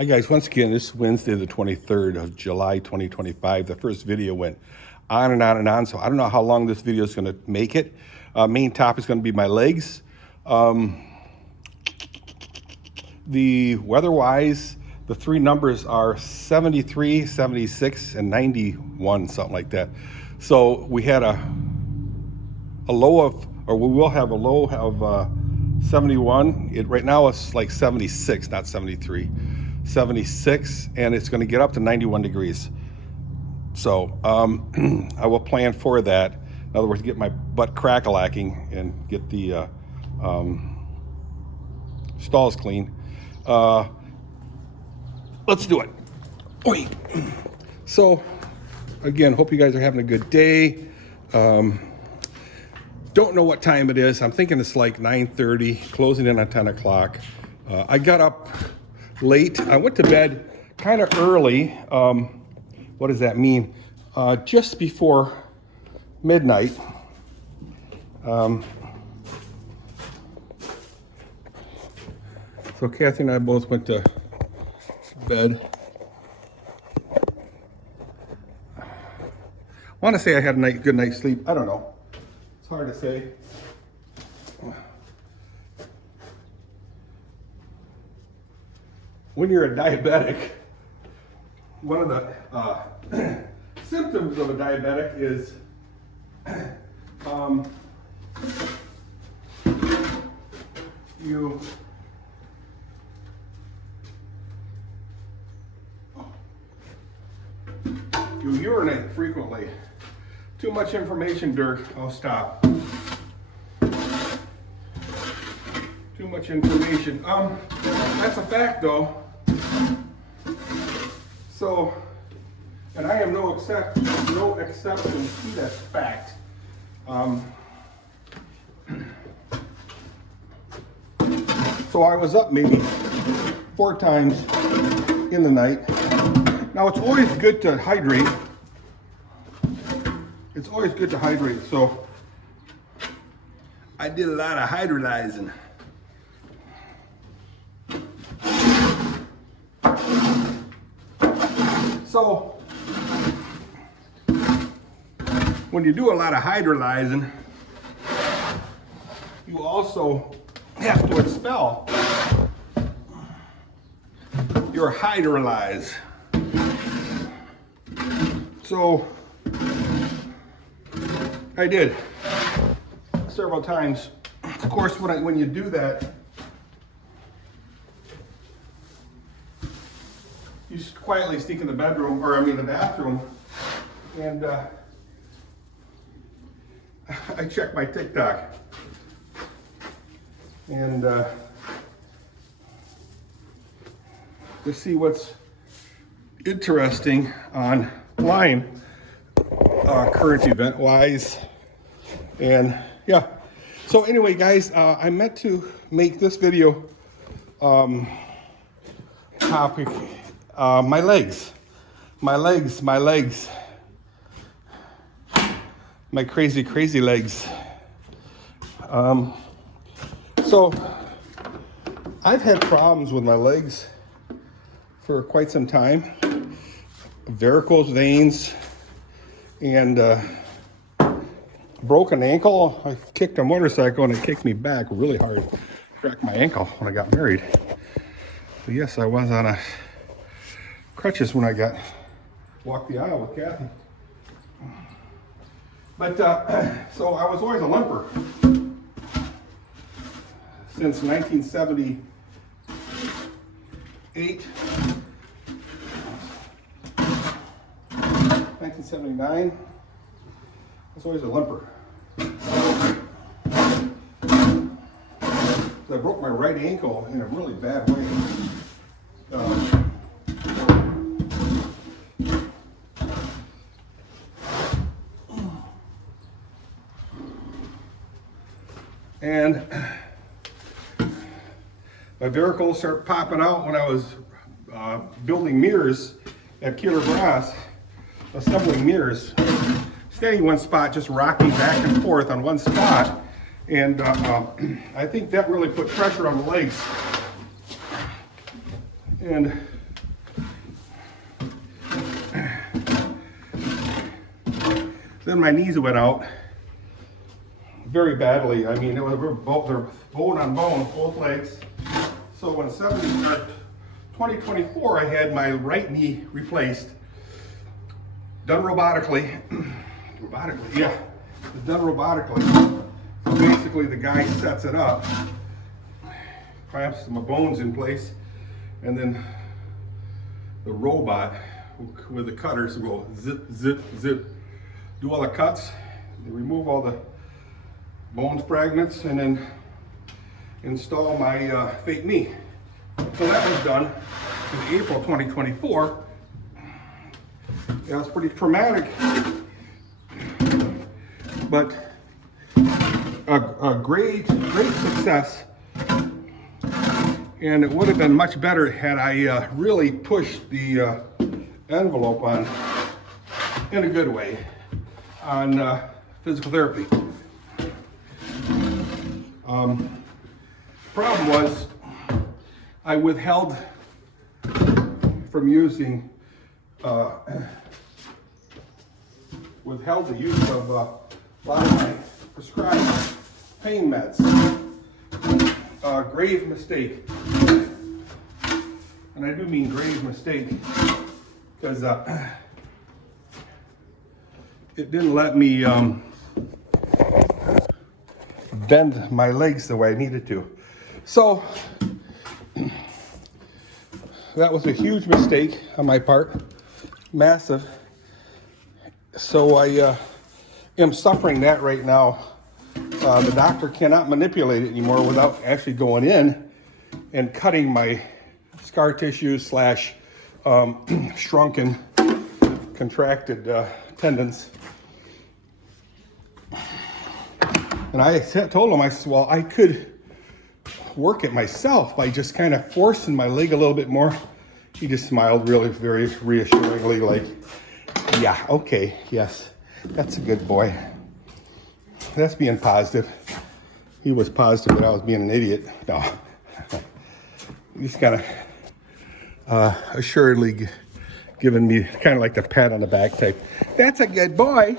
Hi guys, once again, this is Wednesday the 23rd of July 2025. The first video went on and on and on, so I don't know how long this video is going to make it. Main topic is going to be my legs. The weather-wise, the three numbers are 73, 76, and 91, something like that. So we had a low of, or we will have a low of 71. Right now it's like 76, not 73. 76, and it's going to get up to 91 degrees. So I will plan for that. In other words, get my butt crack-a-lacking and get the stalls clean. Let's do it. Oi. So again, hope you guys are having a good day. Don't know what time it is. I'm thinking it's like 9:30, closing in on 10 o'clock. I got up late. I went to bed kind of early. What does that mean? Just before midnight. So Kathy and I both went to bed. I want to say I had a good night's sleep. I don't know. It's hard to say. When you're a diabetic, one of the symptoms of a diabetic is you urinate frequently. Too much information, Dirk. I'll stop. Too much information. That's a fact, though. So, and I am no exception to that fact. So I was up maybe 4 times in the night. Now it's always good to hydrate. It's always good to hydrate. So I did a lot of hydrolyzing. So when you do a lot of hydrolyzing, you also have to expel your hydrolyze. So I did several times. Of course, when you do that, you just quietly sneak in the bedroom, or I mean the bathroom, and I check my TikTok. And to see what's interesting online, current event-wise. And yeah, so anyway, guys, I meant to make this video topic. My legs, my crazy legs. So I've had problems with my legs for quite some time. Varicose veins and broken ankle. I kicked a motorcycle and it kicked me back really hard. Cracked my ankle when I got married. But yes, I was on crutches when I walked the aisle with Kathy. But so I was always a limper since 1978, 1979. I was always a limper. So I broke my right ankle in a really bad way. And my varicose started popping out when I was building mirrors at Keeler Brass, assembling mirrors. Standing one spot, just rocking back and forth on one spot. And I think that really put pressure on the legs. And Then my knees went out very badly. I mean, they're bone on bone, both legs. So in 2024, I had my right knee replaced, done robotically. Yeah, done robotically. So basically, the guy sets it up, clamps my bones in place, and then the robot with the cutters will go zip, zip, zip, do all the cuts, remove all the bone fragments, and then install my fake knee. So that was done in April 2024. It was pretty traumatic, but a great success. And it would have been much better had I really pushed the envelope on, in a good way, on physical therapy. Problem was, I withheld from using, withheld the use of a lot of my prescribed pain meds. Grave mistake. And I do mean grave mistake because it didn't let me bend my legs the way I needed to. So that was a huge mistake on my part, massive. So I am suffering that right now. The doctor cannot manipulate it anymore without actually going in and cutting my scar tissue slash shrunken, contracted tendons. And I told him, I said, well, I could work it myself by just kind of forcing my leg a little bit more. He just smiled really, very reassuringly, like, yeah, okay, yes, that's a good boy. That's being positive. He was positive that I was being an idiot. No. He's kind of assuredly giving me kind of like the pat on the back type. That's a good boy.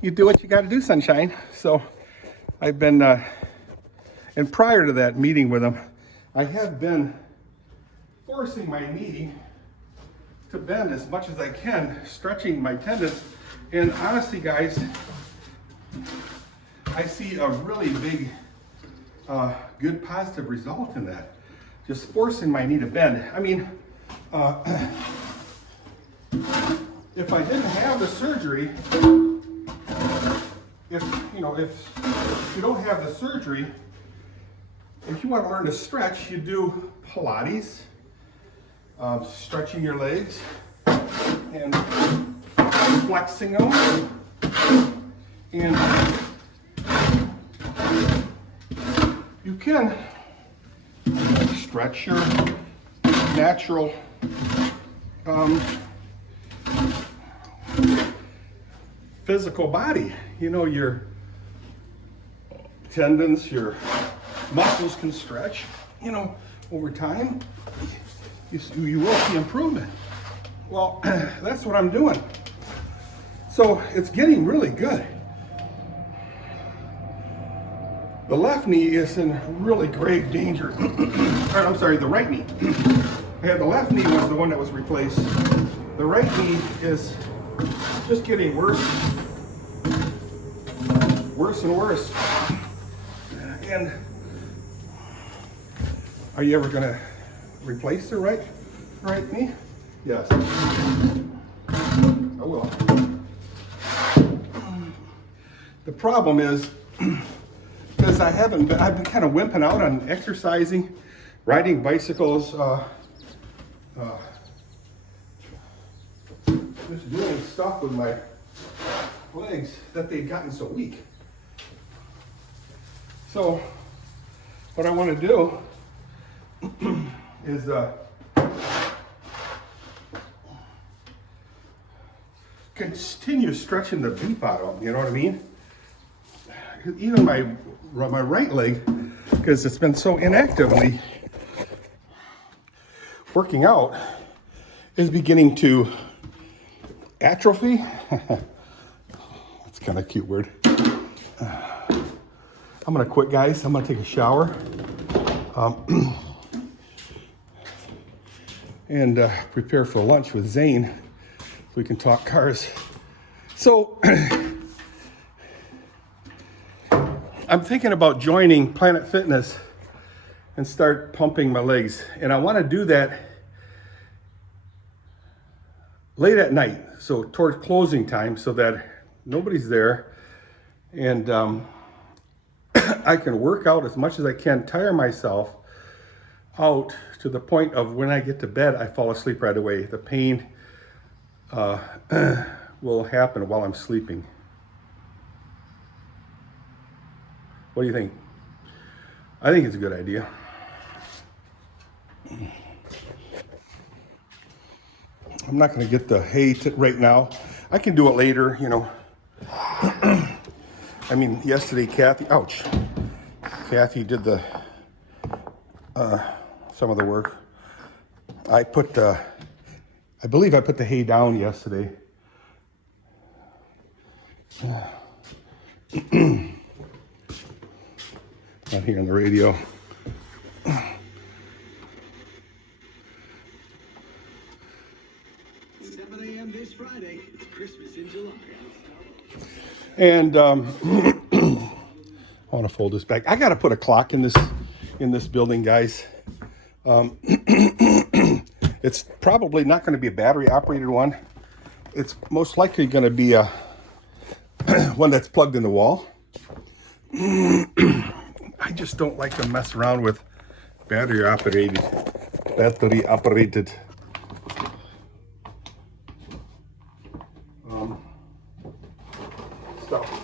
You do what you got to do, sunshine. So I've been, and prior to that meeting with him, I have been forcing my knee to bend as much as I can, stretching my tendons. And honestly, guys, I see a really big, good positive result in that. Just forcing my knee to bend. I mean, if I didn't have the surgery, if you don't have the surgery, if you want to learn to stretch, you do Pilates, stretching your legs and flexing them, and you can stretch your natural physical body. You know, your tendons, your muscles can stretch, you know, over time. You will see improvement. Well, that's what I'm doing. So it's getting really good. The left knee is in really grave danger. I'm sorry, the right knee. The left knee was the one that was replaced. The right knee is just getting worse and worse. And are you ever gonna replace the right knee? Yes, I will. The problem is, because I've been kind of wimping out on exercising, riding bicycles, just doing stuff with my legs that they've gotten so weak. So what I want to do is continue stretching the beep out of them, you know what I mean? Even my right leg, because it's been so inactively working out, is beginning to atrophy. kind of a cute word. I'm gonna quit, guys. I'm gonna take a shower. And prepare for lunch with Zane so we can talk cars. So I'm thinking about joining Planet Fitness and start pumping my legs. And I want to do that late at night, so towards closing time, so that nobody's there. And I can work out as much as I can, tire myself out to the point of when I get to bed, I fall asleep right away. The pain will happen while I'm sleeping. What do you think? I think it's a good idea. I'm not going to get the hay right now. I can do it later, you know. I mean, yesterday, Kathy did the some of the work. I believe I put the hay down yesterday. Not here on the radio. 7 a.m. this Friday. It's Christmas in July. And I want to fold this back. I got to put a clock in this building, guys. It's probably not going to be a battery operated one. It's most likely going to be a one that's plugged in the wall. I just don't like to mess around with battery operated stuff.